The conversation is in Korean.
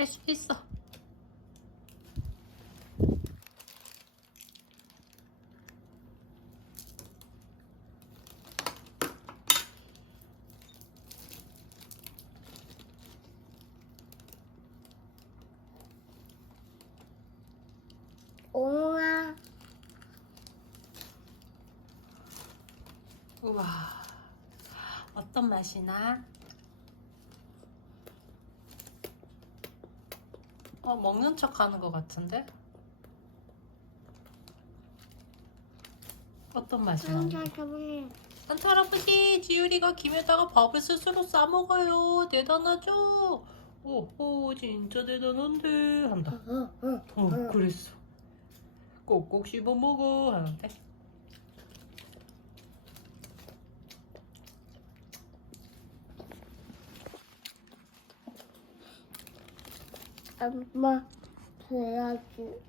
할 수 있어. 옹아 우와. 어떤 맛이 나? 어, 먹는 척 하는 것 같은데? 어떤 맛이 나? 산타 할아버지, 지율이가 김에다가 밥을 스스로 싸먹어요. 대단하죠? 오호, 진짜 대단한데. 한다. 어, 그랬어. 꼭꼭 씹어 먹어. 하는데. 엄마 줘야지